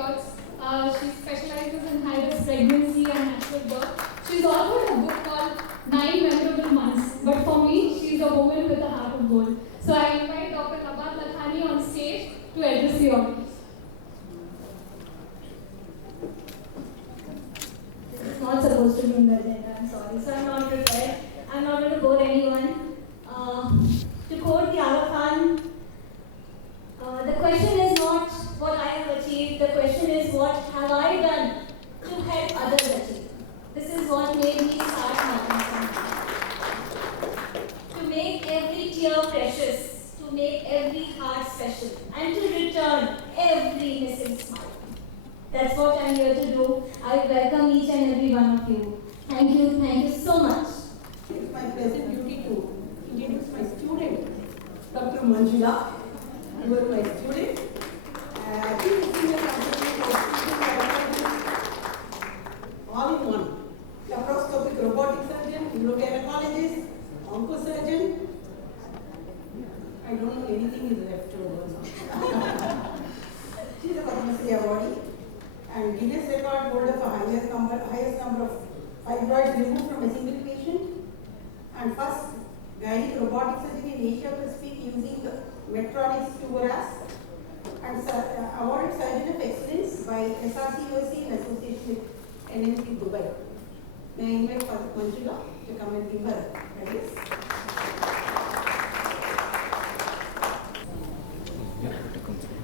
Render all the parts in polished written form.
experts. She specializes in high-risk pregnancy and natural birth. She's authored a book called 9 Memorable Months. But for me, she's a woman with a heart of gold. So I invite Dr. Nabat Lakhani on stage to address the audience. This is not supposed to be in the agenda, I'm sorry. So I'm not prepared. I'm not going to bore anyone. To quote the Aga Khan, the question is not what I have achieved, the question is what have I done to help others achieve. This is what made me start marathon. To make every tear precious, to make every heart special, and to return every missing smile. That's what I'm here to do. I welcome each and every one of you. Thank you so much. It's my pleasant duty to introduce my student, Dr. Manjula. You are my student. I think this is a company all in one. Laparoscopic robotic surgeon, urogynologist, oncosurgeon. I don't know anything is left over now. She is a Padma Shri awardee and Guinness record holder for highest number of fibroids removed from a single patient, and first gynae robotic surgery in Asia Pacific using the Medtronic's Tuberas, and awarded surgeon of excellence by SRC USA in association with NMC Dubai. May I invite Manjula to come and give her address.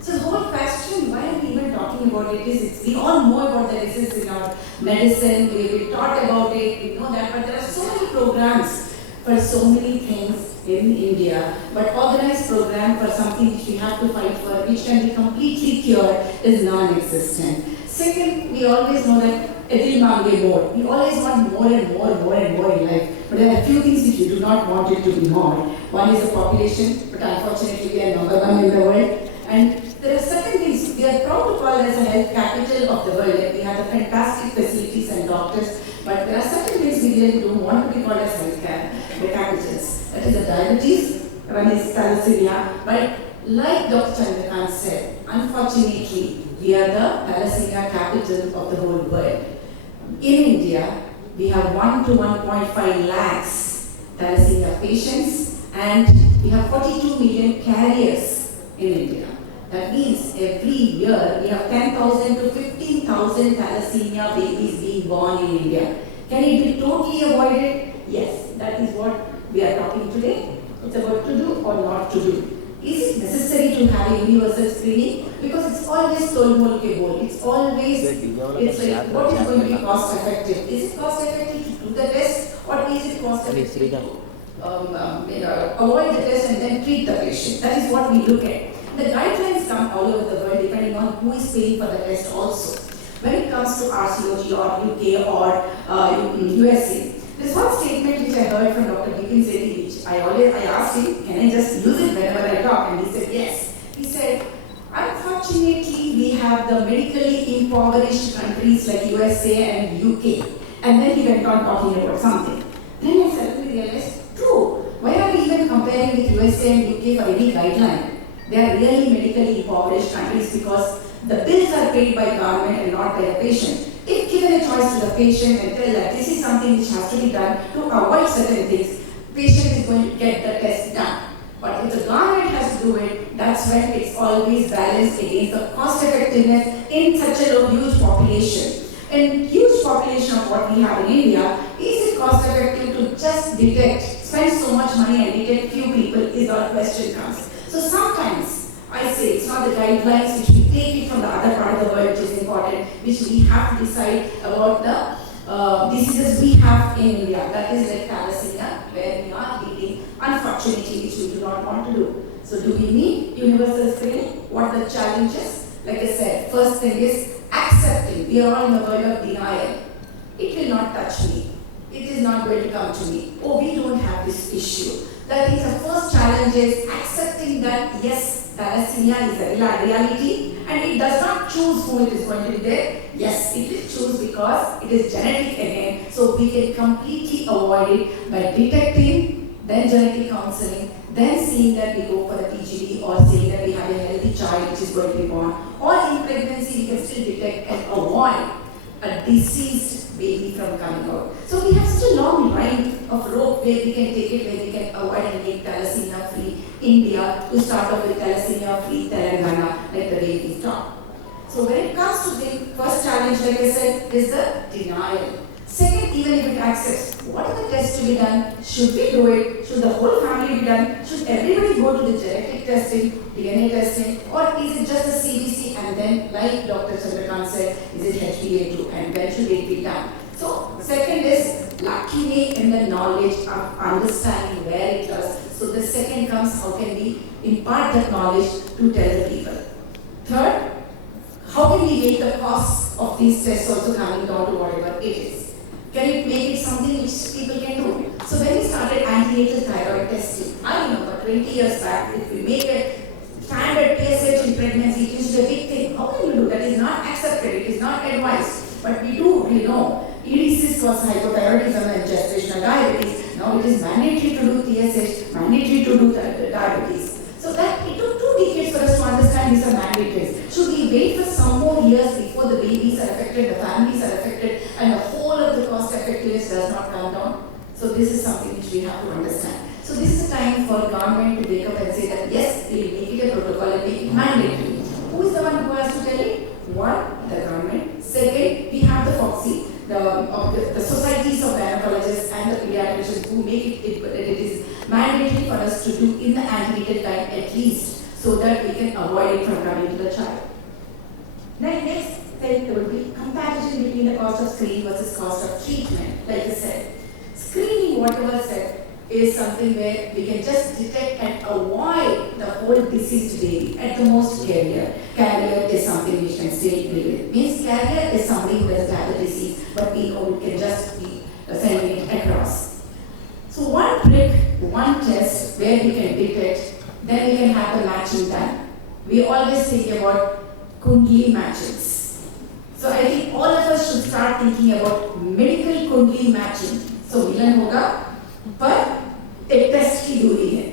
So the whole question, why are we even talking about it, is we all know about the disease in our medicine, we taught about it, we know that, but there are so many programs for so many things in India, but organized program for something which we have to fight for, which can be completely cured, is non-existent. Second, we always know that every mange more. We always want more and more in life. But there are a few things which we do not want it to be more. One is the population, but unfortunately we are number one in the world. And there are certain things we are proud to call as a health capital of the world. Like we have the fantastic facilities and doctors, but there are certain things we really don't want to be called as health capitals. That is the diabetes, one is thalassemia. But like Dr. Chandrakant said, unfortunately, we are the thalassemia capital of the whole world. In India, we have 1 to 1.5 lakhs thalassemia patients, and we have 42 million carriers in India. That means every year we have 10,000 to 15,000 thalassemia babies being born in India. Can it be totally avoided? Yes, that is what we are talking today. It's about to do or not to do. Is it necessary to have a universal screening? Because it's always tolmol ke bol. It's always, it's like, what is going to be cost effective? Is it cost effective to do the test, or is it cost effective to avoid the test and then treat the patient? That is what we look at. The guidelines come all over the world depending on who is paying for the test also. When it comes to RCOG or UK or USA, there's one statement which I heard from Dr. Bipin Sethi, which I asked him, can I just use it whenever I talk? And he said, yes. He said, unfortunately, we have the medically impoverished countries like USA and UK. And then he went on talking about something. Then I suddenly realized, true, why are we even comparing with USA and UK for any guideline? They are really medically impoverished countries because the bills are paid by government and not by the patient. If given a choice to the patient and tell that this is something which has to be done to avoid certain things, patient is going to get the test done. But if the government has to do it, that's when it's always balanced against the cost effectiveness in such a huge population. And huge population of what we have in India, is it cost effective to just detect, spend so much money and detect few people, is our question comes. So sometimes I say it's not the guidelines which we take it from the other part of the world which is important, which we have to decide about the diseases we have in India. That is like thalassemia, where we are leading, unfortunately, which we do not want to do. So do we need universal screening? What are the challenges? Like I said, first thing is accepting. We are all in the world of denial. It will not touch me. It is not going to come to me. Oh, we don't have this issue. That is the first challenge is accepting that yes, thalassemia is a reality and it does not choose who it is going to be there. Yes, it will choose because it is genetic again. So we can completely avoid it by detecting, then genetic counseling, then seeing that we go for a PGD or saying that we have a healthy child which is going to be born. Or in pregnancy we can still deceased baby from coming out. So we have such a long line of rope where we can take it, where we can avoid and make thalassemia free India, to start off with thalassemia free Telangana, like the way we talk. So when it comes to the first challenge, like I said, is the denial. Second, even if it accepts, what are the tests to be done? Should we do it? Should the whole family be done? Should everybody go to the genetic testing, DNA testing, or is it just the CBC and then, like Dr. Chandrakant said, is it HbA2 and when should it be done? So, second is luckily in the knowledge of understanding where it was. So the second comes, how can we impart that knowledge to tell the people? Third, how can we make the cost of these tests also coming down to whatever it is? Can it make it something which people can do? So when we started antenatal thyroid testing, I remember 20 years back, if we make a standard TSH in pregnancy, it used to be a big thing. How can you do that? It is not accepted, it is not advised. But we know EDCs cause hypothyroidism and gestational diabetes. Now it is mandatory to do TSH, mandatory to do diabetes. So that it took 2 decades for us to understand these are mandatories. Should we wait for some more years before the babies are affected, the families are affected, and the whole of the cost effectiveness does not come down? So this is something which we have to understand. So this is a time for government to wake up and say that yes, we will make it a protocol and make it mandatory. Who is the one who has to tell it? One, the government. Second, we have the FOXI, the societies of gynecologists and the pediatricians who make it is mandatory for us to do in the antenatal time at least, so that we can avoid it from coming to the child. Next thing, there will be comparison between the cost of screening versus cost of treatment. Like I said, screening, whatever said, is something where we can just detect and avoid the whole deceased baby. At the most, carrier. Carrier is something which can stay with. Means carrier is somebody who doesn't have the disease, but we can just be sending it across. So one prick, one test where we can detect, then we can have the matching done. We always think about Kundli matches. So I think all of us should start thinking about medical Kundli matching. So मिलन होगा, पर एक test की दूरी है.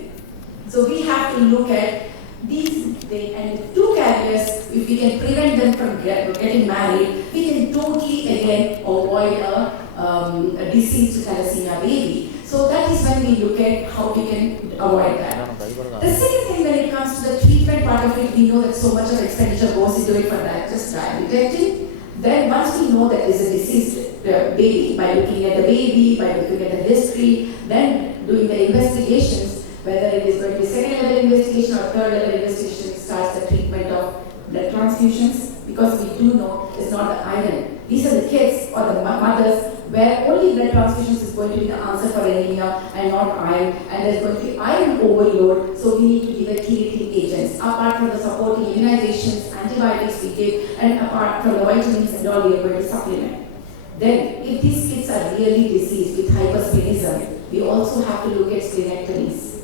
So we have to look at these things, and 2 carriers, if we can prevent them from getting married, we can totally again avoid a deceased thalassemia baby. So that is when we look at how we can avoid that. The second thing, when it comes to the treatment part of it, we know that so much of expenditure goes into it for that, just detecting. Then once we know that there is a deceased baby, by looking at the baby, by looking at the history, then doing the investigations, whether it is going to be second level investigation or third level investigation, starts the treatment of blood transfusions, because we do know it's not the iron. These are the kids or the mothers where only blood transfusions is going to be the answer for anemia and not iron, and there's going to be iron overload, so we need to give the chelating agents. Apart from the supporting immunizations, antibiotics we give, and apart from the vitamins and all, we are going to supplement. Then, if these kids are really diseased with hypersplenism, we also have to look at splenectomies.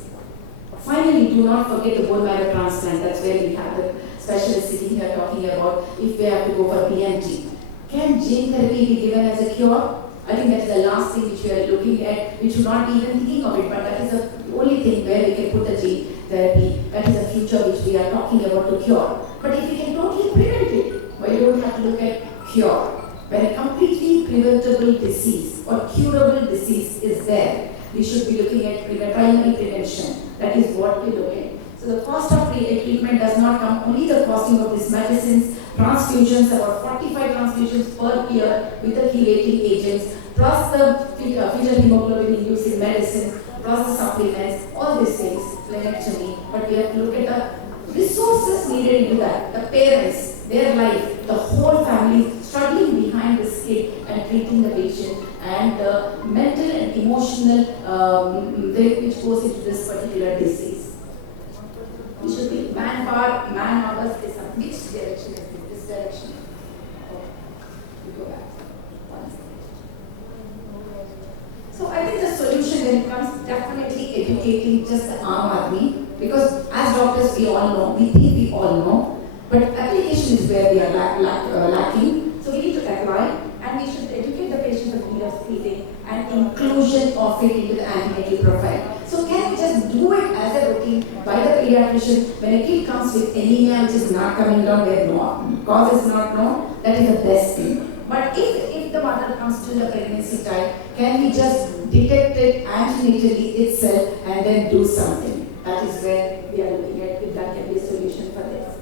Finally, do not forget the bone marrow transplant. That's where we have the specialists sitting here talking about if we have to go for BMT. Can gene therapy be given as a cure? I think that's the last thing which we are looking at. We should not be even thinking of it, but that is the only thing where we can put the gene therapy. That is a future which we are talking about to cure. But if we can totally prevent it, why don't we have to look at cure? When a completely preventable disease or curable disease is there, we should be looking at primary prevention. That is what we look at. So the cost of treatment does not come only the costing of these medicines, transfusions, about 45 transfusions per year with the chelating agents, plus the fetal hemoglobin inducing medicine, plus the supplements, all these things, splenectomy. But we have to look at the resources needed into that, the parents, their life, the whole family struggling behind this kid and treating the patient, and the mental and emotional thing which goes into this particular disease. We should be manpower, man-hours is a which direction is this direction? Oh, we go back. So I think the solution when it comes definitely educating just the arm army, because as doctors we all know, we think we all know, but application is where we are lacking. So we need to apply, and we should educate the patient of need of feeding and inclusion of it into the antenatal profile. So can we just do it as a routine by the pediatrician when a kid comes with anemia which is not coming down, where no cause is not known? That is the best thing. But if the mother comes to the pregnancy time, can we just detect it antenatally itself and then do something? That is where we are looking at if that can be a solution for this.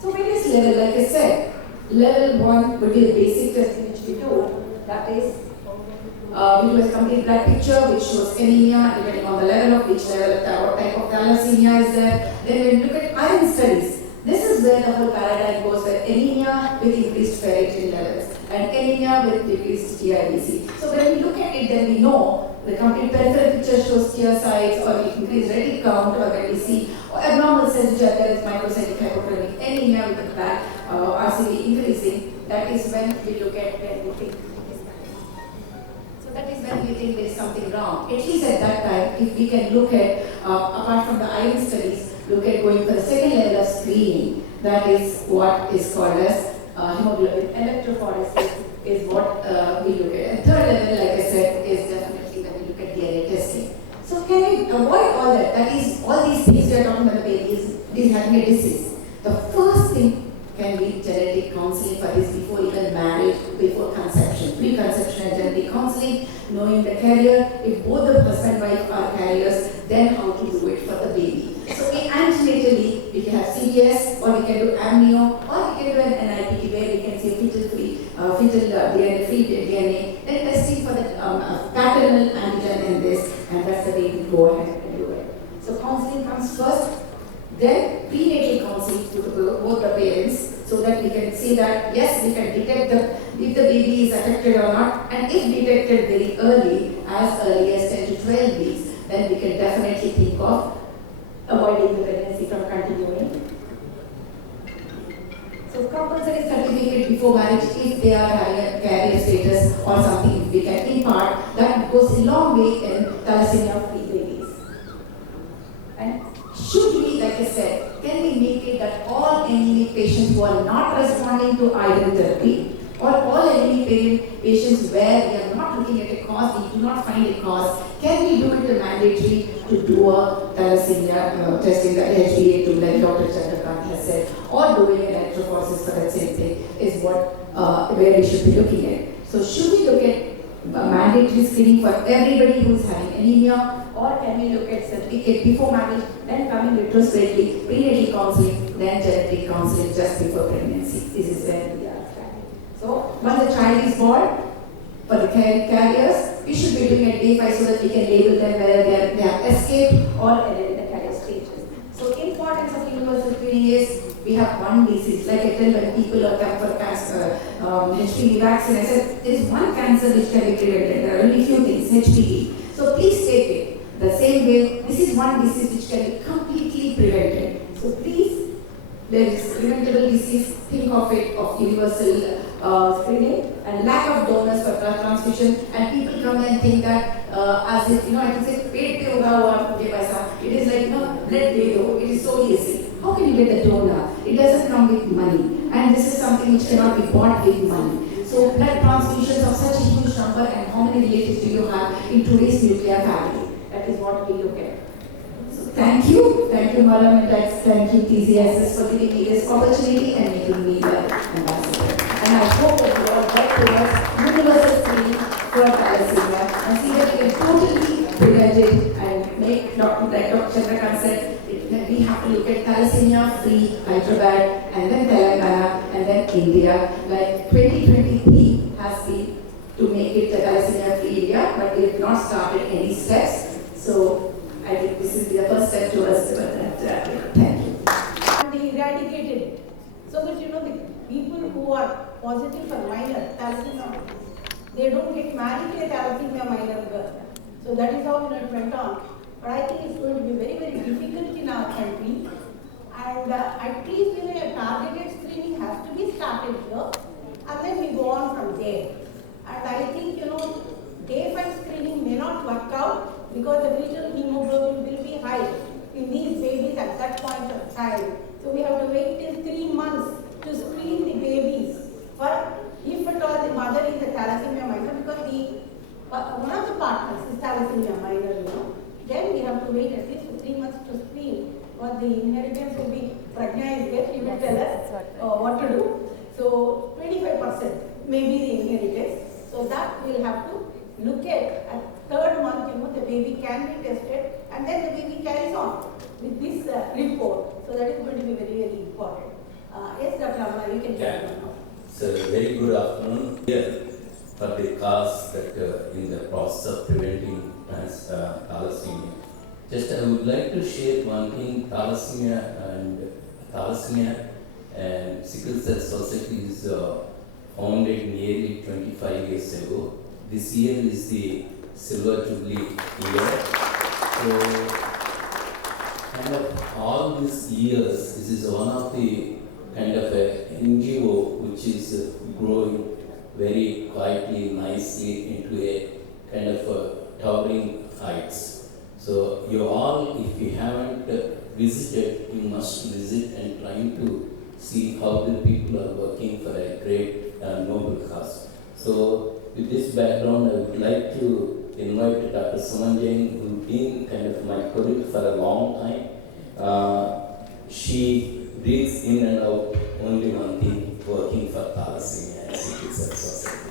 So various level, like I said, level 1 would be the basic testing which we do. That is, we do a complete blood picture which shows anemia depending on the level of which level, what type of thalassemia is there. Then we look at iron studies. This is where the whole paradigm goes, where anemia with increased ferritin levels and anemia with decreased TIBC. So when we look at it, then we know the complete peripheral picture shows steatocytes or increased retic count, or when we see abnormal cells which are there with microcytic hypochromic anemia with the black RCD increasing. That is when we look at when we think. So that is when we think there is something wrong. At least at that time, if we can look at, apart from the iron studies, look at going for the second level of screening. That is what is called as hemoglobin electrophoresis is what we look at. And third level, like I said, is definitely when we look at DNA testing. So can we avoid all that? That is, all these things we are talking about the baby is having a disease. The first thing can be genetic counseling for this before even marriage, before conception. Pre-conception and genetic counseling, knowing the carrier. If both the husband and wife are carriers, then how to do it for the baby. So antenatally, we can have CDS, or we can do amnio, or we can do an NIPT where we can say fetal DNA, free DNA, then testing for the paternal antigen in this, and that's the way we go ahead and do it. So counseling comes first, then prenatal counseling to both the parents, so that we can see that yes, we can detect if the baby is affected or not, and if detected very early, as early as 10 to 12 weeks, then we can definitely think of avoiding the pregnancy from continuing. So compulsory certificate before marriage, if they are having a carrier status or something we can impart, that goes a long way in thalassemia-free babies. And should we, like I said, can we make it that all anemic patients who are not responding to iron therapy, or all anemic patients where we are not looking at a cause, we do not find a cause, can we do it mandatory to do a thalassemia testing, the HbA2, like Dr. Chandrakant has said, or doing an electrophoresis for that same thing is what where we should be looking at. So should we look at mandatory screening for everybody who is having anemia, or can we look at certificate before marriage, then coming retrospectively, prenatal counseling, then genetic counseling just before pregnancy? This is where we are. So once the child is born, for the carriers, we should be doing at day 5 so that we can label them whether they have escaped or in the carrier stages. So importance of universal screening is we have one disease. Like I tell when people are come for cancer, HPV vaccine, I said there is one cancer which can be prevented. There are only few things, HPV. So please take it. The same way, this is one disease which can be completely prevented. So please, there is preventable disease, think of it of universal screening, and lack of donors for blood transfusion, and people come and think that as if, I can say, paid pe hoga or mujhe paisa. It is like, blood de do, it is so easy. How can you get the donor? It doesn't come with money, and this is something which cannot be bought with money. So blood transfusions of such a huge number, and how many relatives do you have in today's nuclear family? That is what we look at. So thank you, Madam, and thank you TCSS for giving me this opportunity and making me the ambassador. And I hope that you all work towards universal screening for thalassemia and see that we can totally prevent it and make, like Dr. Chandrakant said, that we have to look at thalassemia-free Hyderabad and then Telangana and then India. Like 2023 has been to make it the thalassemia-free India, but we have not started any steps. So I think this is the first step towards that. Thank you. And they eradicated it. So that the people who are positive for minor thalassemia, they don't get married to a thalassemia minor girl. So that is how it went on. But I think it's going to be very, very difficult in our country. And at least a targeted screening has to be started here, and then we go on from there. And I think day 5 screening may not work out because the fetal hemoglobin will be high in these babies at that point of time. So we have to wait till 3 months to screen the babies for if at all the mother is a thalassemia minor, because one of the partners is thalassemia minor, Then we have to wait at least 3 months to screen. What the inheritance will be, Pragna is there, she will tell us what to do. So 30%, maybe the inheritance. So that we'll have to look at third month, the baby can be tested, and then the baby carries on with this report. So that is going to be very, very important. Yes, Dr. Amma, you can carry on. So very good afternoon here for the cause that in the process of preventing thalassemia. Just I would like to share one thing. Thalassemia and Sickle Cell Society is founded nearly 25 years ago. This year is the Silver Jubilee year. So kind of all these years, this is one of the kind of a NGO which is growing very quietly, nicely into a kind of towering heights. So you all, if you haven't visited, you must visit and trying to see how the people are working for a great noble cause. So with this background, I would like to invite Dr. Suman Jain, who has been kind of my colleague for a long time. She breathes in and out only one thing, working for Thalassemia and Sickle Cell Society.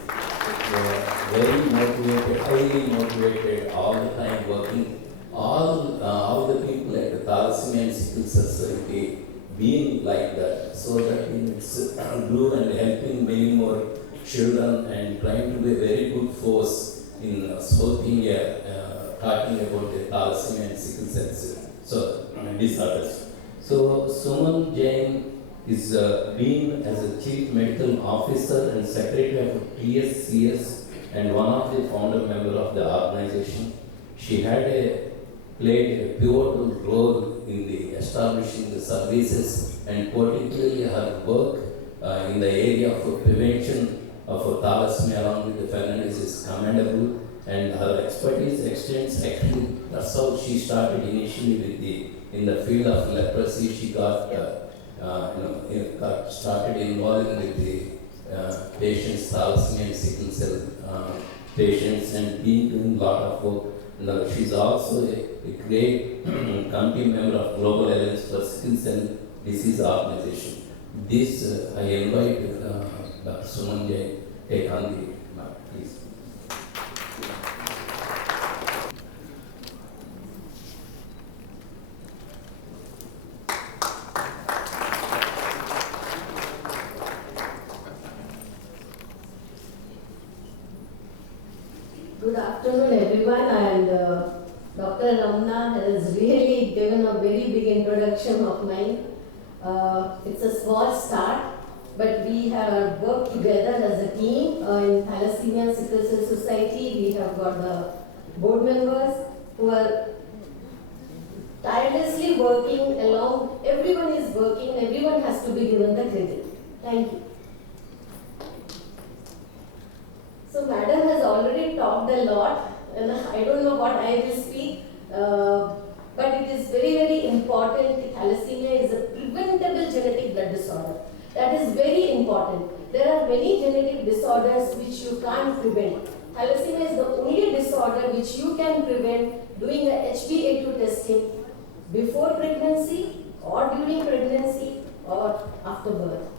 Very motivated, highly motivated, all the time working. All the people at the Thalassemia and Sickle Cell Society being like that, so that it's grew and helping many more children and trying to be a very good force in South India, talking about the Thalassemia and Sickle Cell disorders. So Suman Jain is been as a Chief Medical Officer and Secretary of TSCS and one of the founder member of the organization. She had played a pivotal role in the establishing the services, and particularly her work in the area of prevention of thalassemia along with the Fernandez is commendable, and her expertise extends. Actually, that's how she started initially with in the field of leprosy. She got started involving with the patients, thalassemia and sickle cell patients, and been doing a lot of work. Now, she's also a great committee member of Global Alliance for Sickle Cell Disease Organization. This I invite Dr. Suman Jain take on the mic, please. Good afternoon, everyone, and Dr. Ramna has really given a very big introduction of mine. It's a small start, but we have worked together as a team in Thalassemia Sickle Cell Society. We have got the board members who are tirelessly working along. Everyone is working, everyone has to be given the credit. Thank you. So Madam has already talked a lot, and I don't know what I will speak, but it is very, very important. Thalassemia is a preventable genetic blood disorder. That is very important. There are many genetic disorders which you can't prevent. Thalassemia is the only disorder which you can prevent doing a HbA2 testing before pregnancy or during pregnancy or after birth.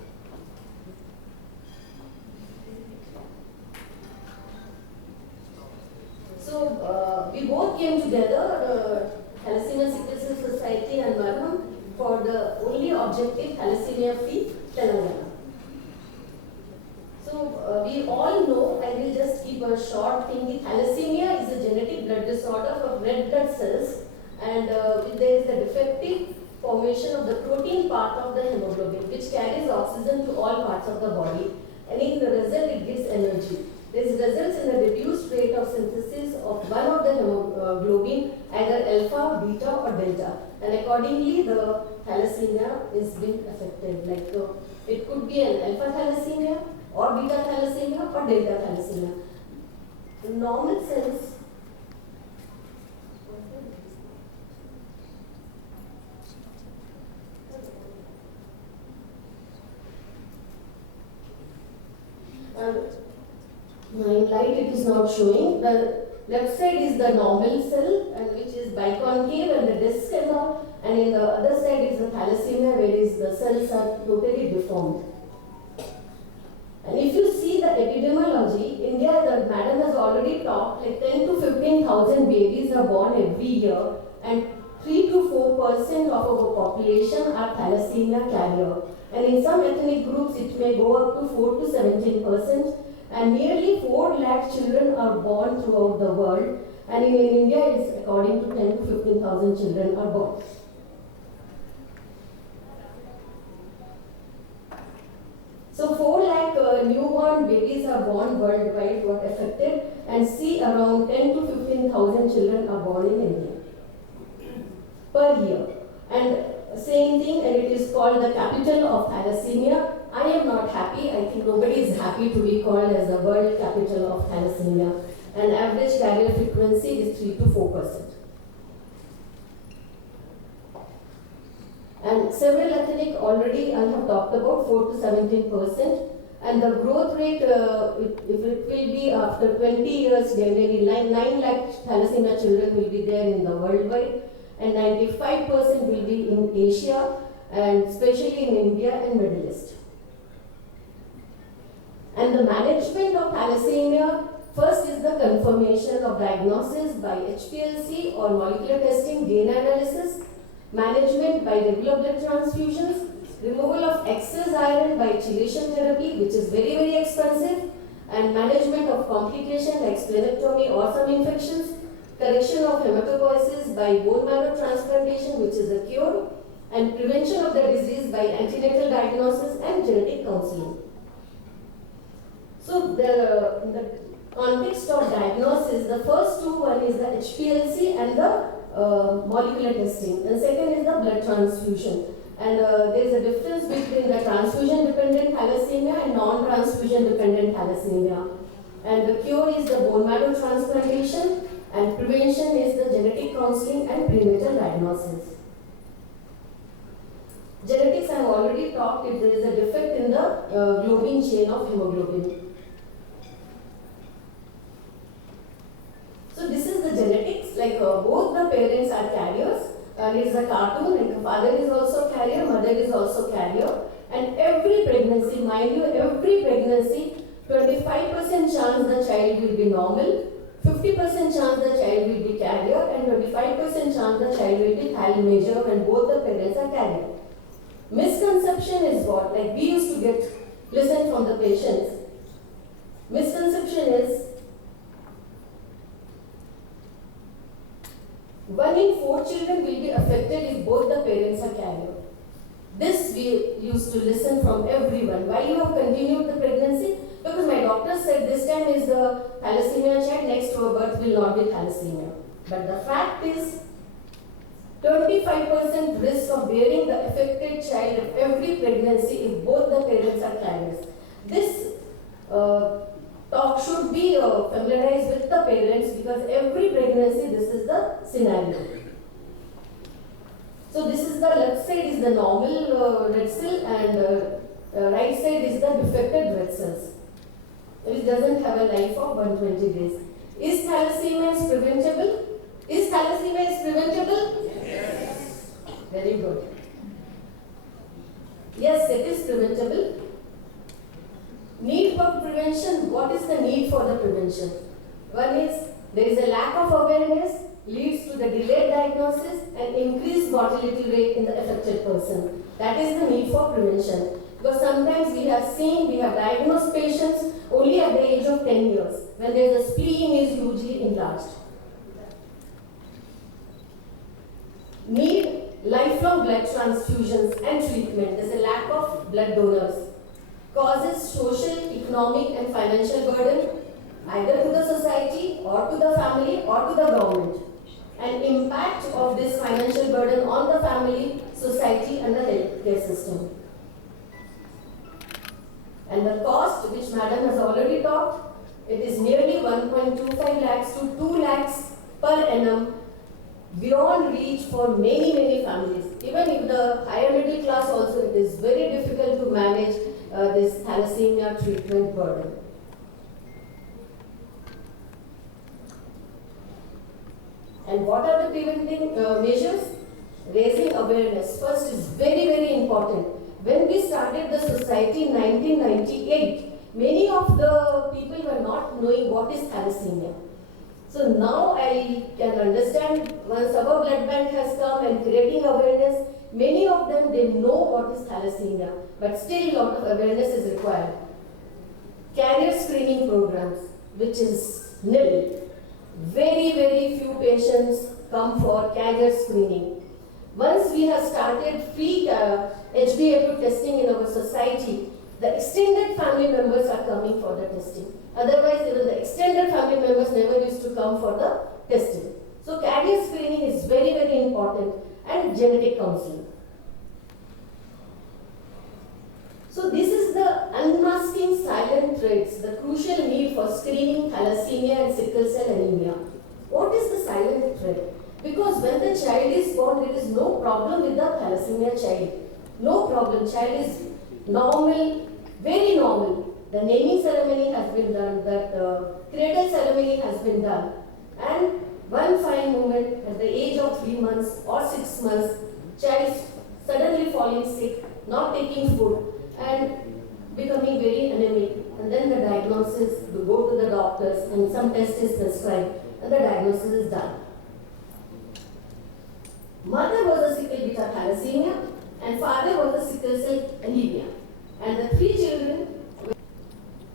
So we both came together, Thalassemia Sickle Cell Society and Marham, for the only objective thalassemia-free Telangana. So we all know, I will just keep a short thing, the thalassemia is a genetic blood disorder of red blood cells, and there is a defective formation of the protein part of the hemoglobin which carries oxygen to all parts of the body, and in the result it gives energy. This results in a reduced rate of synthesis of one of the hemoglobin, either alpha, beta or delta, and accordingly the thalassemia is being affected. Like it could be an alpha thalassemia or beta thalassemia or delta thalassemia. Normal cells in light it is not showing. The left side is the normal cell, and which is biconcave and the disc and all, and in the other side is the thalassemia, where is the cells are totally deformed. And if you see are born every year, and 3 to 4% of our population are thalassemia carrier. And in some ethnic groups, it may go up to 4 to 17%. And nearly 4 lakh children are born throughout the world. And in India, it's according to 10 to 15,000 children are born. So 4 lakh newborn babies are born worldwide who are affected, and see around 10 to 15,000 children are born in India per year. And same thing, and it is called the capital of thalassemia. I am not happy. I think nobody is happy to be called as the world capital of thalassemia. And average carrier frequency is 3 to 4%. And several ethnic already I have talked about 4 to 17%. And the growth rate, if it will be after 20 years, nearly 9 lakh thalassemia children will be there in the worldwide, and 95% will be in Asia, and especially in India and Middle East. And the management of thalassemia, first is the confirmation of diagnosis by HPLC or molecular testing, DNA analysis, management by regular blood transfusions, removal of excess iron by chelation therapy, which is very, very expensive, and management of complications like splenectomy or some infections, correction of hematopoiesis by bone marrow transplantation, which is a cure, and prevention of the disease by antenatal diagnosis and genetic counseling. So, in the context of diagnosis, the first two, one is the HPLC and the molecular testing, and second is the blood transfusion. And there is a difference between the transfusion-dependent thalassemia and non-transfusion-dependent thalassemia. And the cure is the bone marrow transplantation, and prevention is the genetic counseling and prenatal diagnosis. Genetics, I have already talked, if there is a defect in the globin chain of hemoglobin. So this is the genetics, like both the parents are carriers. It is a cartoon, like the father is also carrier, mother is also carrier. And every pregnancy, mind you, every pregnancy, 25% chance the child will be normal, 50% chance the child will be carrier, and 25% chance the child will be thalassemia when both the parents are carrier. Misconception is what? Like we used to listen from the patients. Misconception is 1 in 4 children will be affected if both the parents are carrier. This we used to listen from everyone. Why you have continued the pregnancy? Because my doctor said this time is the thalassemia child, next to a birth will not be thalassemia. But the fact is, 25% risk of bearing the affected child of every pregnancy if both the parents are carriers. This talk should be familiarized with the parents, because every pregnancy this is the scenario. So this is the left side is the normal red cell, and right side is the defected red cells. It doesn't have a life of 120 days. Is thalassemia preventable? Is thalassemia preventable? Yes. Very good. Yes, it is preventable. Need for prevention. What is the need for the prevention? One is there is a lack of awareness, leads to the delayed diagnosis and increased mortality rate in the affected person. That is the need for prevention. Because sometimes we have diagnosed patients only at the age of 10 years, when the spleen is hugely enlarged. Need lifelong blood transfusions and treatment. There is a lack of blood donors. Causes social, economic and financial burden either to the society or to the family or to the government. And impact of this financial burden on the family, society and the healthcare system. And the cost, which Madam has already talked, it is nearly 1.25 lakhs to 2 lakhs per annum, beyond reach for many, many families. Even in the higher middle class also, it is very difficult to manage this thalassemia treatment burden. And what are the preventing measures? Raising awareness. First is very, very important. When we started the society in 1998, many of the people were not knowing what is thalassemia. So now I can understand, once our blood bank has come and creating awareness, many of them, they know what is thalassemia, but still a lot of awareness is required. Carrier screening programs, which is nil. Very, very few patients come for carrier screening. Once we have started free HbA2 testing in our society, the extended family members are coming for the testing. Otherwise, even the extended family members never used to come for the testing. So carrier screening is very, very important, and genetic counseling. So this is the unmasking silent threads, the crucial need for screening thalassemia and sickle cell anemia. What is the silent thread? Because when the child is born, there is no problem with the thalassemia child. No problem. Child is normal, very normal. The naming ceremony has been done, that cradle ceremony has been done. And one fine moment at the age of 3 months or 6 months, child suddenly falling sick, not taking food, and becoming very anemic. And then the diagnosis, to go to the doctors, and some test is prescribed, and the diagnosis is done. Mother was a sickle beta thalassemia, and father was a sickle cell anemia. And the 3 children.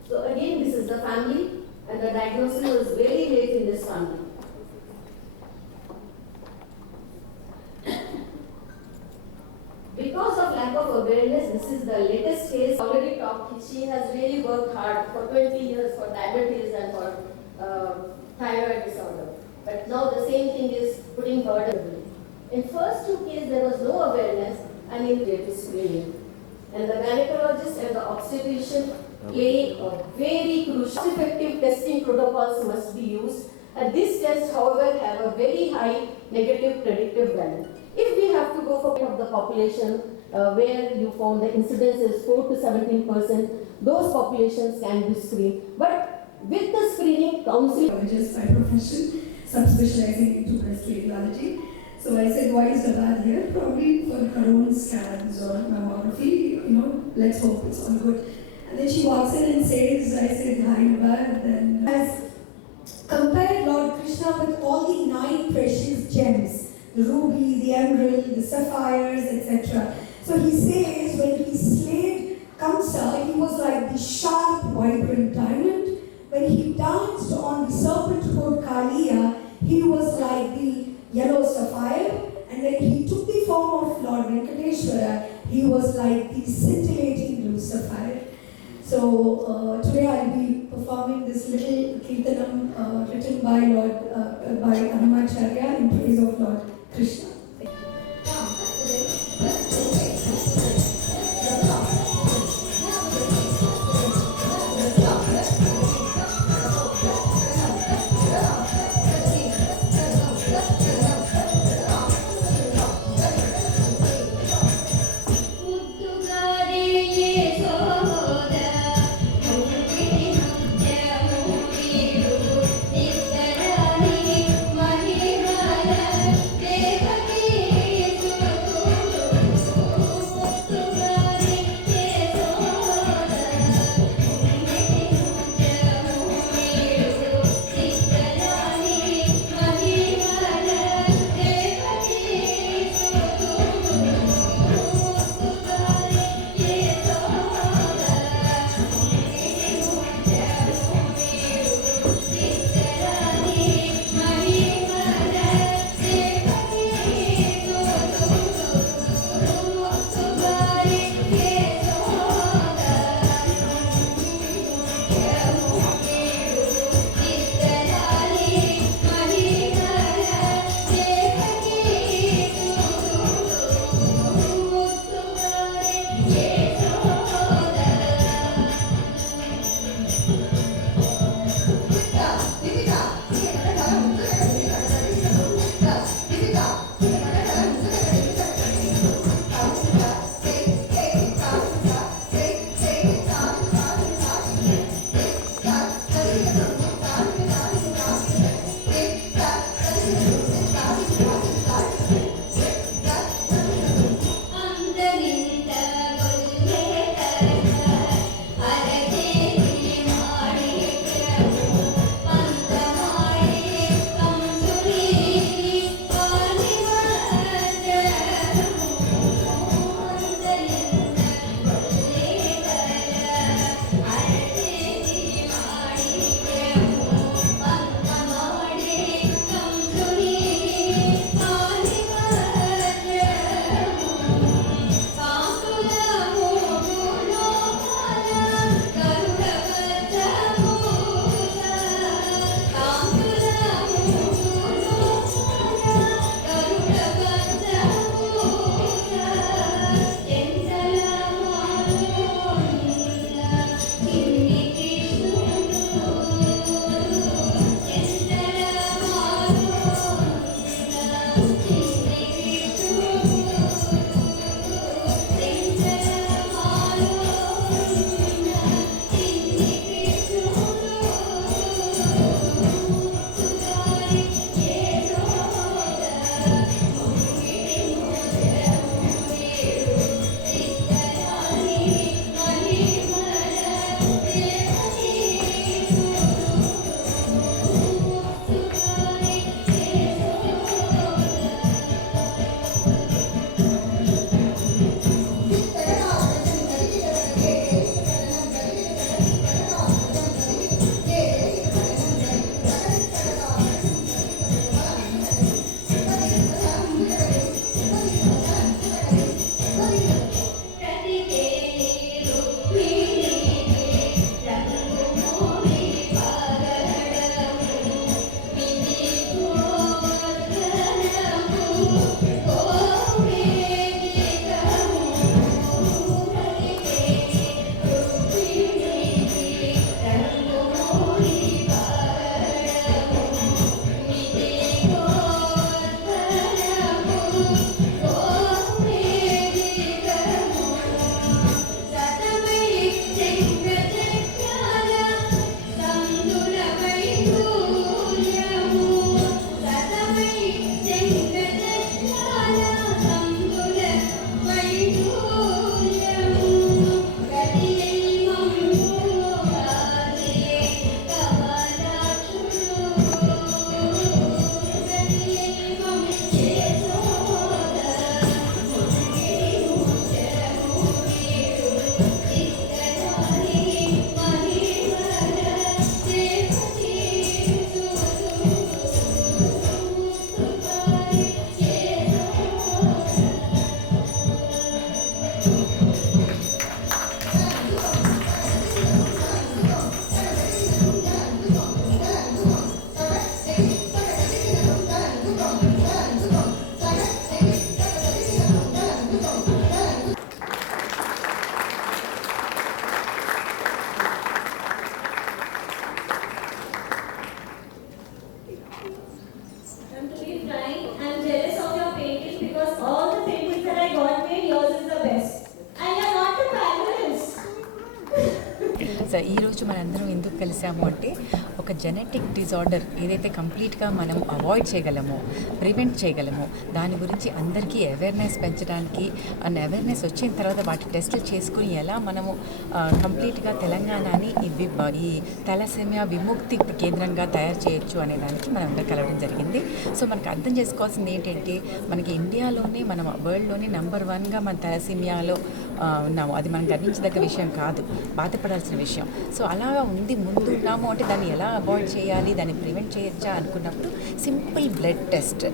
So again, this is the family, and the diagnosis was very late in this family. Because of lack of awareness, this is the latest case. Already talked, she has really worked hard for 20 years for diabetes and for thyroid disorder. But now the same thing is putting burden. In first 2 cases, there was no awareness, and in data screening. And the gynecologist and the obstetrician play a very crucial. Effective testing protocols must be used, and these tests, however, have a very high negative predictive value. If we have to go for of the population where you found the incidence is 4 to 17%, those populations can be screened. But with the screening, counseling. Just by profession, subspecializing into breast radiology. So I said, why is the bad here? Probably for her own scans or mammography, let's hope it's all good. And then she walks in and says, I said, hi, Nabad, then Has compared Lord Krishna with all the 9 precious gems, the ruby, the emerald, the sapphires, etc. So he says when he slayed Kamsa, he was like the sharp, vibrant diamond. When he danced on the serpent-hood Kaliya, he was like the yellow sapphire. And when he took the form of Lord Venkateshwara, he was like the scintillating blue sapphire. So today I'll be performing this little kirtanam written by by Annamacharya in praise of Lord Krishna. Mahimala, Deva ఈరోజు మనందరం ఎందుకు కలిసాము అంటే ఒక genetic disorder ఏదైతే కంప్లీట్గా మనం avoid చేయగలమో, ప్రివెంట్ చేయగలమో దాని గురించి అందరికీ అవేర్నెస్ పెంచడానికి, అండ్ అవేర్నెస్ వచ్చిన తర్వాత వాటి టెస్టులు చేసుకుని ఎలా మనము కంప్లీట్గా తెలంగాణని ఈ థాలసెమియా విముక్తి కేంద్రంగా తయారు చేయొచ్చు అనే దానికి మనం అందరం కలవడం జరిగింది. సో మనకు అర్థం చేసుకోవాల్సింది ఏంటంటే మనకి ఇండియాలోనే, మనం వరల్డ్లోనే నెంబర్ 1గా మన థాలసెమియాలో ఉన్నాము. అది మనం గర్వించదగ్గ విషయం కాదు, బాధపడాల్సిన విషయం. సో అలా ఉంది, ముందు ఉన్నాము అంటే దాన్ని ఎలా అవాయిడ్ చేయాలి, దాన్ని ప్రివెంట్ చేయొచ్చా అనుకున్నప్పుడు simple blood test,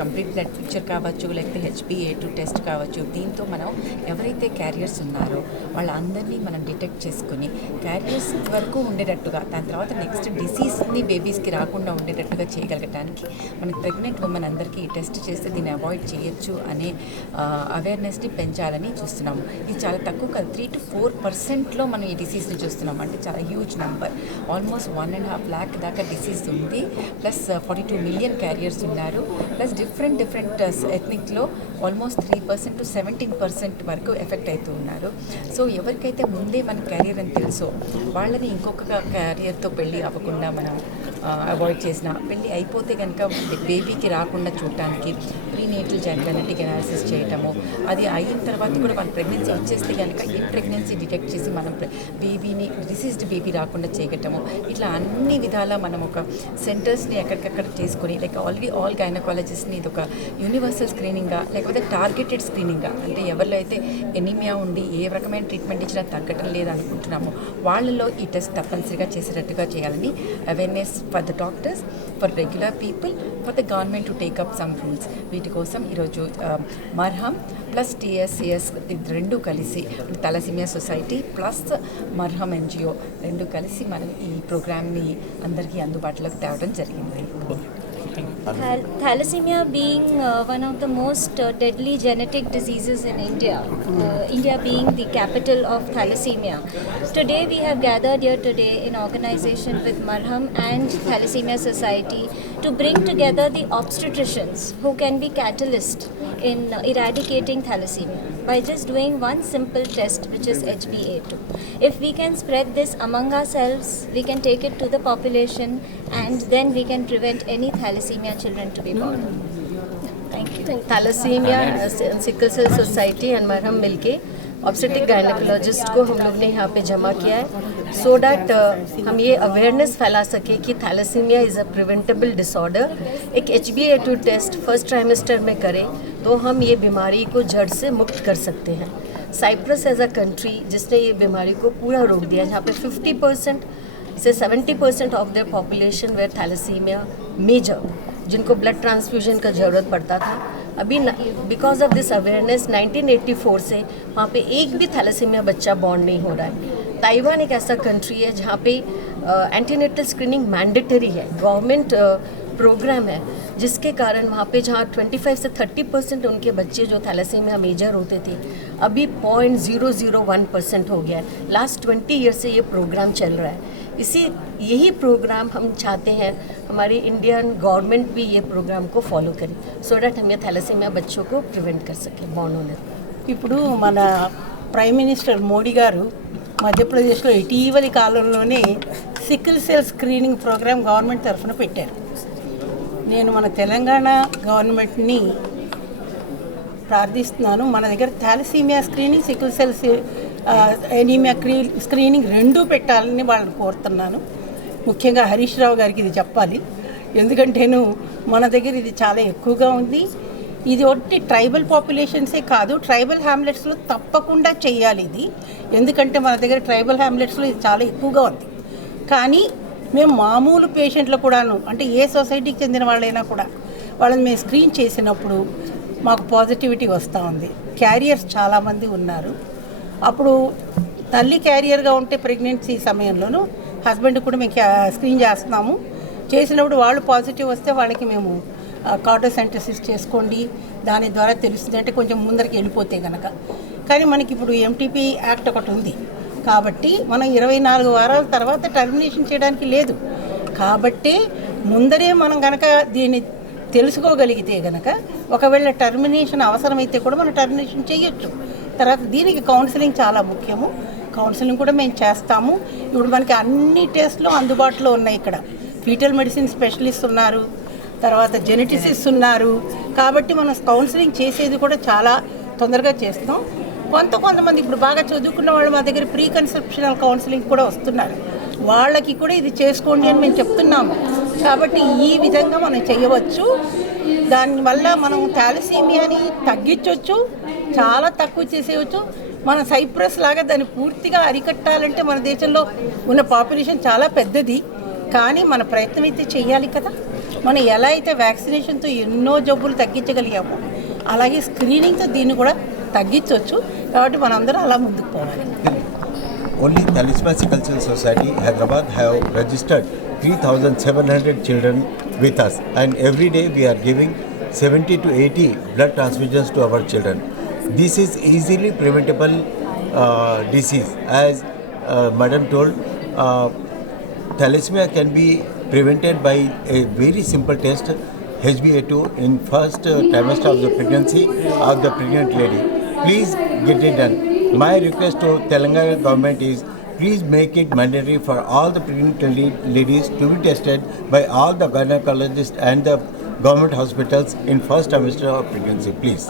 complete blood picture కావచ్చు, లేకపోతే HbA2 టెస్ట్ కావచ్చు. దీంతో మనం ఎవరైతే క్యారియర్స్ ఉన్నారో వాళ్ళందరినీ మనం డిటెక్ట్ చేసుకుని క్యారియర్స్ వరకు ఉండేటట్టుగా, దాని తర్వాత నెక్స్ట్ డిసీజ్ని బేబీస్కి రాకుండా ఉండేటట్టుగా చేయగలగటానికి మనకి ప్రెగ్నెంట్ ఉమెన్ అందరికీ ఈ టెస్ట్ చేస్తే దీన్ని అవాయిడ్ చేయొచ్చు అనే అవేర్నెస్ని పెంచాలని చూస్తున్నాము. ఇది చాలా తక్కువ కాదు, 3 to 4% మనం ఈ డిసీజ్ని చూస్తున్నాం. అంటే చాలా హ్యూజ్ నెంబర్, ఆల్మోస్ట్ 1.5 lakh దాకా డిసీజ్ ఉంది. ప్లస్ 42 million క్యారియర్స్ ఉన్నారు. ప్లస్ డిఫరెంట్ ఎథ్నిక్లో ఆల్మోస్ట్ 3% to 17% వరకు ఎఫెక్ట్ అవుతూ ఉన్నారు. సో ఎవరికైతే ముందే మన క్యారియర్ అని తెలుసో వాళ్ళని ఇంకొక క్యారియర్తో పెళ్ళి అవ్వకుండా మనం అవాయిడ్ చేసిన, పెళ్ళి అయిపోతే కనుక బేబీకి రాకుండా చూడటానికి ప్రీనేటల్ జెనెటిక్ అనాలిసిస్ చేయటము, అది అయిన తర్వాత కూడా మన ప్రెగ్నెన్సీ వచ్చేస్తే కనుక ఈ ప్రెగ్నెన్సీ డిటెక్ట్ చేసి మనం బేబీని, డిసీజ్డ్ బేబీ రాకుండా చేయటము, ఇట్లా అన్ని విధాలా మనం ఒక సెంటర్స్ని ఎక్కడికక్కడ చేసుకొని, లైక్ ఆల్రెడీ ఆల్ గైనకాలజిస్ట్ని ఇది ఒక యూనివర్సల్ స్క్రీనింగ్గా లేకపోతే టార్గెటెడ్ స్క్రీనింగ్గా, అంటే ఎవరిలో అయితే ఎనీమియా ఉండి ఏ రకమైన ట్రీట్మెంట్ ఇచ్చినా తగ్గటం లేదనుకుంటున్నామో వాళ్ళలో ఈ టెస్ట్ తప్పనిసరిగా చేసేటట్టుగా చేయాలని awareness for the doctors, for regular people, for the government to take up some rules. వీటి కోసం ఈరోజు మర్హమ్ ప్లస్ TSCS ఇది రెండు కలిసి, థాలసీమియా సొసైటీ ప్లస్ మర్హమ్ NGO రెండు కలిసి మనం ఈ ప్రోగ్రామ్ని అందరికీ అందుబాటులోకి తేవడం జరిగింది. Thalassemia being one of the most deadly genetic diseases in India, India being the capital of thalassemia. Today we have gathered here today in organization with Marham and Thalassemia Society to bring together the obstetricians who can be catalyst in eradicating thalassemia by just doing one simple test, which is HbA2. If we can spread this among ourselves, we can take it to the population and then we can prevent any thalassemia children to be born. Thank you. Thalassemia sickle cell society and Marham मिलके obstetric gynaecologist को हम लोग ने यहाँ पे जमा किया है, सो डैट हम ये अवेयरनेस फैला सके कि thalassemia is a preventable disorder. एक HbA2 टेस्ट फर्स्ट ट्राइमेस्टर में करें तो हम ये बीमारी को जड़ से मुक्त कर सकते हैं. साइप्रस एज अ कंट्री जिसने ये बीमारी को पूरा रोक दिया, जहाँ पे 50% से 70% of their population where thalassemia major, जिनको ब्लड ट्रांसफ्यूजन का ज़रूरत पड़ता था. अभी बिकॉज ऑफ दिस अवेयरनेस 1984 से वहाँ पे एक भी थैलेसीमिया बच्चा बॉर्न नहीं हो रहा है. ताइवान एक ऐसा कंट्री है जहाँ पे एंटीनेटल स्क्रीनिंग मैंडेटरी है, गवर्नमेंट प्रोग्राम है, जिसके कारण वहाँ पे जहाँ 25 से 30% उनके बच्चे जो थैलेसीमिया मेजर होते थे अभी 0.001% हो गया है. लास्ट 20 ईयर से ये प्रोग्राम चल रहा है. यही प्रोग्राम हम चाहते हैं हमारी इंडियन गवर्नमेंट भी ये प्रोग्राम को फॉलो करे, सो डैट हम ये थैलेसीमिया बच्चों को प्रिवेंट कर सकें बॉर्न होने. ఇప్పుడు మన ప్రైమ్ మినిస్టర్ మోడీ గారు మధ్యప్రదేశ్లో ఇటీవలి కాలంలోనే sickle cell screening program government తరఫున పెట్టారు. నేను మన తెలంగాణ గవర్నమెంట్ని ప్రార్థిస్తున్నాను, మన దగ్గర thalassemia screening, sickle cell anaemia screening రెండూ పెట్టాలని వాళ్ళని కోరుతున్నాను. ముఖ్యంగా హరీష్ రావు గారికి ఇది చెప్పాలి, ఎందుకంటేను మన దగ్గర ఇది చాలా ఎక్కువగా ఉంది. ఇది ఒకటి ట్రైబల్ పాపులేషన్సే కాదు, ట్రైబల్ హ్యామ్లెట్స్లో తప్పకుండా చేయాలి ఇది, ఎందుకంటే మన దగ్గర ట్రైబల్ హ్యామ్లెట్స్లో ఇది చాలా ఎక్కువగా ఉంది. కానీ మేము మామూలు పేషెంట్లు కూడాను, అంటే ఏ సొసైటీకి చెందిన వాళ్ళైనా కూడా వాళ్ళని మేము స్క్రీన్ చేసినప్పుడు మాకు పాజిటివిటీ వస్తూ ఉంది. క్యారియర్స్ చాలామంది ఉన్నారు. అప్పుడు తల్లి క్యారియర్గా ఉంటే ప్రెగ్నెన్సీ సమయంలోనూ హస్బెండ్ కూడా మేము స్క్రీన్ చేస్తున్నాము. చేసినప్పుడు వాళ్ళు పాజిటివ్ వస్తే వాళ్ళకి మేము కార్డోసెంటసిస్ చేసుకోండి, దాని ద్వారా తెలుస్తుంది, అంటే కొంచెం ముందరికి వెళ్ళిపోతే కనుక. కానీ మనకి ఇప్పుడు MTP యాక్ట్ ఒకటి ఉంది కాబట్టి మనం 24 వారాల తర్వాత టర్మినేషన్ చేయడానికి లేదు. కాబట్టి ముందరే మనం కనుక దీన్ని తెలుసుకోగలిగితే కనుక ఒకవేళ టర్మినేషన్ అవసరమైతే కూడా మనం టర్మినేషన్ చేయొచ్చు. తర్వాత దీనికి కౌన్సిలింగ్ చాలా ముఖ్యము. కౌన్సిలింగ్ కూడా మేము చేస్తాము. ఇప్పుడు మనకి అన్ని టెస్ట్లు అందుబాటులో ఉన్నాయి. ఇక్కడ ఫీటల్ మెడిసిన్ స్పెషలిస్ట్ ఉన్నారు, తర్వాత జెనెటిసిస్ట్ ఉన్నారు. కాబట్టి మనం కౌన్సిలింగ్ చేసేది కూడా చాలా తొందరగా చేస్తాం. కొంతమంది ఇప్పుడు బాగా చదువుకున్న వాళ్ళు మా దగ్గర ప్రీ కన్సెప్షనల్ కౌన్సిలింగ్ కూడా వస్తున్నారు. వాళ్ళకి కూడా ఇది చేసుకోండి అని మేము చెప్తున్నాము. కాబట్టి ఈ విధంగా మనం చేయవచ్చు. దానివల్ల మనం థాలసీమియాని తగ్గించవచ్చు, చాలా తక్కువ చేసేయచ్చు. మన సైప్రస్ లాగా దాన్ని పూర్తిగా అరికట్టాలంటే మన దేశంలో ఉన్న పాపులేషన్ చాలా పెద్దది. కానీ మన ప్రయత్నం అయితే చేయాలి కదా. మనం ఎలా అయితే వ్యాక్సినేషన్తో ఎన్నో జబ్బులు తగ్గించగలిగామో అలాగే స్క్రీనింగ్తో దీన్ని కూడా తగ్గించవచ్చు. కాబట్టి మనందరం అలా ముందుకు పోవాలి. Only Thalassemia Sickle Cell Society, Hyderabad, have registered 3,700 children with us, and every day we are giving 70 to 80 blood transfusions to our children. This is easily preventable disease. As Madam told, thalassemia can be prevented by a very simple test, HbA2, in first trimester of the pregnancy of the pregnant lady. Please get it done. My request to Telangana government is, please make it mandatory for all the pregnant ladies to be tested by all the gynecologists and the government hospitals in first trimester of pregnancy, please.